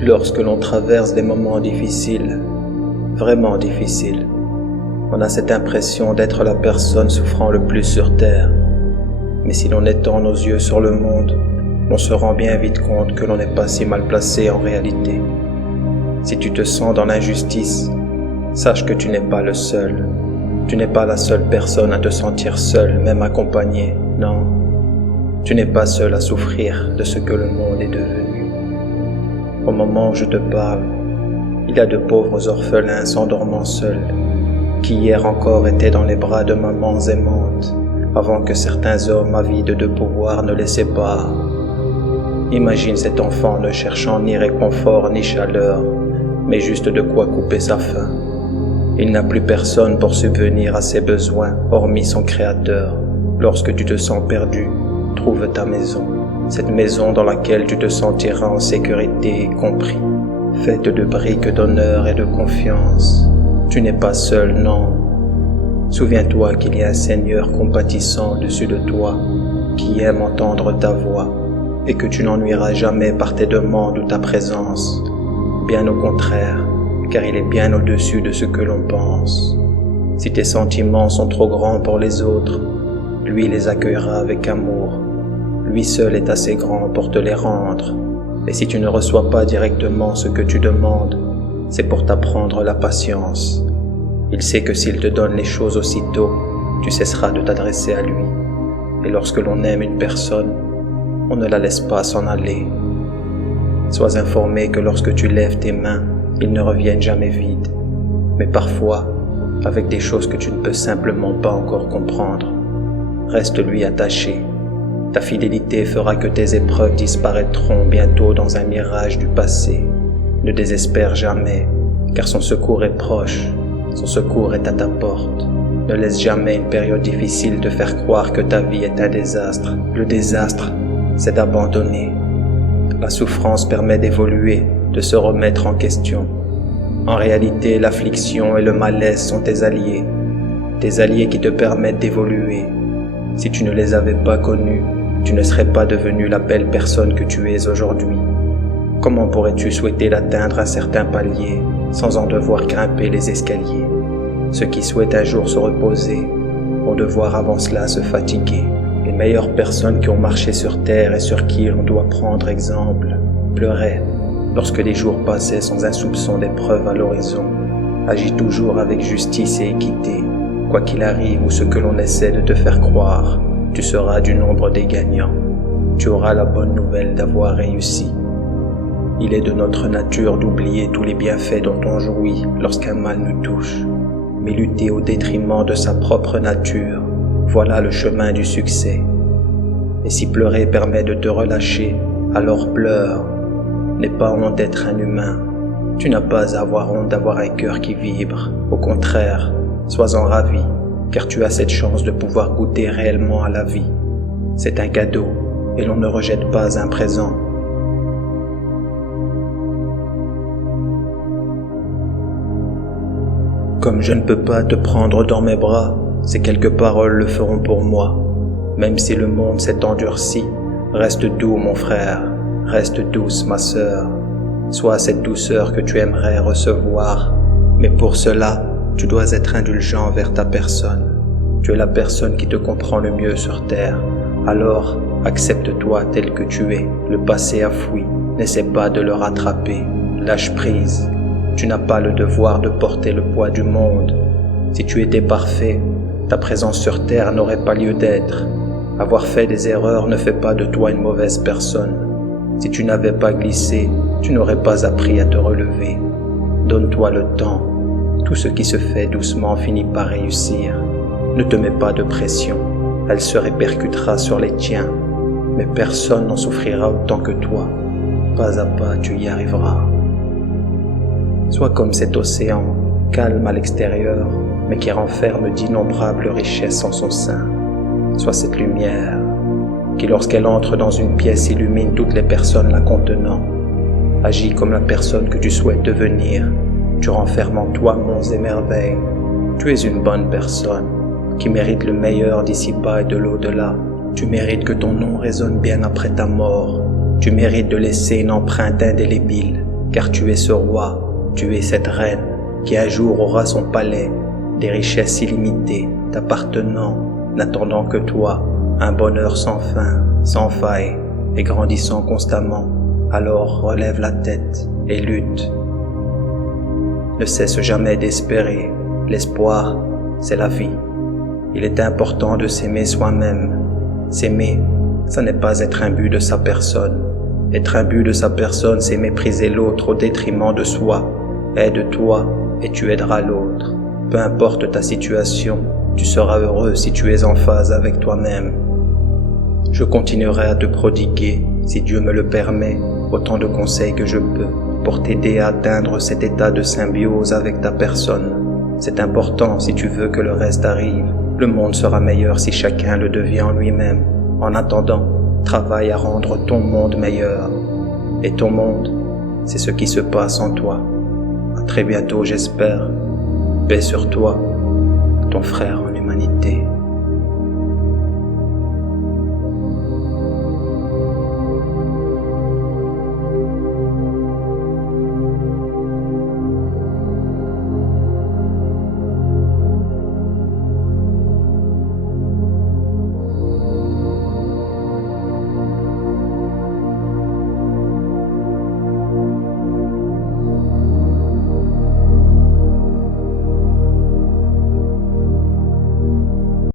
Lorsque l'on traverse des moments difficiles, vraiment difficiles, on a cette impression d'être la personne souffrant le plus sur terre. Mais si l'on étend nos yeux sur le monde, on se rend bien vite compte que l'on n'est pas si mal placé en réalité. Si tu te sens dans l'injustice, sache que tu n'es pas le seul. Tu n'es pas la seule personne à te sentir seul, même accompagné. Non, tu n'es pas seul à souffrir de ce que le monde est devenu. Au moment où je te parle, il y a de pauvres orphelins s'endormant seuls, qui hier encore étaient dans les bras de mamans aimantes, avant que certains hommes avides de pouvoir ne les séparent. Imagine cet enfant ne cherchant ni réconfort ni chaleur, mais juste de quoi couper sa faim. Il n'a plus personne pour subvenir à ses besoins, hormis son Créateur. Lorsque tu te sens perdu, trouve ta maison, cette maison dans laquelle tu te sentiras en sécurité et compris, faite de briques d'honneur et de confiance. Tu n'es pas seul, non. Souviens-toi qu'il y a un Seigneur compatissant au-dessus de toi, qui aime entendre ta voix, et que tu n'ennuieras jamais par tes demandes ou ta présence. Bien au contraire, car il est bien au-dessus de ce que l'on pense. Si tes sentiments sont trop grands pour les autres, lui les accueillera avec amour. Lui seul est assez grand pour te les rendre. Et si tu ne reçois pas directement ce que tu demandes, c'est pour t'apprendre la patience. Il sait que s'il te donne les choses aussitôt, tu cesseras de t'adresser à lui. Et lorsque l'on aime une personne, on ne la laisse pas s'en aller. Sois informé que lorsque tu lèves tes mains, ils ne reviennent jamais vides, mais parfois avec des choses que tu ne peux simplement pas encore comprendre. Reste lui attaché. Ta fidélité fera que tes épreuves disparaîtront bientôt dans un mirage du passé. Ne désespère jamais, car son secours est proche, son secours est à ta porte. Ne laisse jamais une période difficile te faire croire que ta vie est un désastre. Le désastre, c'est d'abandonner. La souffrance permet d'évoluer, de se remettre en question. En réalité, l'affliction et le malaise sont tes alliés qui te permettent d'évoluer. Si tu ne les avais pas connus, tu ne serais pas devenu la belle personne que tu es aujourd'hui. Comment pourrais-tu souhaiter d'atteindre un certain palier sans en devoir grimper les escaliers? Ceux qui souhaitent un jour se reposer vont devoir avant cela se fatiguer. Les meilleures personnes qui ont marché sur terre et sur qui l'on doit prendre exemple pleuraient lorsque les jours passaient sans un soupçon d'épreuve à l'horizon. Agis toujours avec justice et équité. Quoi qu'il arrive ou ce que l'on essaie de te faire croire, tu seras du nombre des gagnants. Tu auras la bonne nouvelle d'avoir réussi. Il est de notre nature d'oublier tous les bienfaits dont on jouit lorsqu'un mal nous touche. Mais lutter au détriment de sa propre nature, voilà le chemin du succès. Et si pleurer permet de te relâcher, alors pleure. N'aie pas honte d'être un humain. Tu n'as pas à avoir honte d'avoir un cœur qui vibre. Au contraire, sois-en ravi, car tu as cette chance de pouvoir goûter réellement à la vie. C'est un cadeau, et l'on ne rejette pas un présent. Comme je ne peux pas te prendre dans mes bras, ces quelques paroles le feront pour moi. Même si le monde s'est endurci, reste doux mon frère, reste douce ma sœur. Sois cette douceur que tu aimerais recevoir, mais pour cela, tu dois être indulgent vers ta personne. Tu es la personne qui te comprend le mieux sur terre. Alors, accepte-toi tel que tu es. Le passé a fui, n'essaie pas de le rattraper. Lâche prise. Tu n'as pas le devoir de porter le poids du monde. Si tu étais parfait, ta présence sur terre n'aurait pas lieu d'être. Avoir fait des erreurs ne fait pas de toi une mauvaise personne. Si tu n'avais pas glissé, tu n'aurais pas appris à te relever. Donne-toi le temps. Tout ce qui se fait doucement finit par réussir. Ne te mets pas de pression. Elle se répercutera sur les tiens. Mais personne n'en souffrira autant que toi. Pas à pas, tu y arriveras. Sois comme cet océan, calme à l'extérieur, mais qui renferme d'innombrables richesses en son sein. Sois cette lumière, qui lorsqu'elle entre dans une pièce illumine toutes les personnes la contenant. Agis comme la personne que tu souhaites devenir. Tu renfermes en toi monts et merveilles. Tu es une bonne personne, qui mérite le meilleur d'ici-bas et de l'au-delà. Tu mérites que ton nom résonne bien après ta mort. Tu mérites de laisser une empreinte indélébile, car tu es ce roi, tu es cette reine, qui un jour aura son palais, des richesses illimitées, t'appartenant, n'attendant que toi, un bonheur sans fin, sans faille, et grandissant constamment. Alors relève la tête et lutte. Ne cesse jamais d'espérer, l'espoir, c'est la vie. Il est important de s'aimer soi-même. S'aimer, ça n'est pas être imbu de sa personne. Être imbu de sa personne, c'est mépriser l'autre au détriment de soi. Aide-toi et tu aideras l'autre. Peu importe ta situation, tu seras heureux si tu es en phase avec toi-même. Je continuerai à te prodiguer, si Dieu me le permet, autant de conseils que je peux pour t'aider à atteindre cet état de symbiose avec ta personne. C'est important si tu veux que le reste arrive. Le monde sera meilleur si chacun le devient en lui-même. En attendant, travaille à rendre ton monde meilleur. Et ton monde, c'est ce qui se passe en toi. À très bientôt, j'espère. Paix sur toi, ton frère en humanité.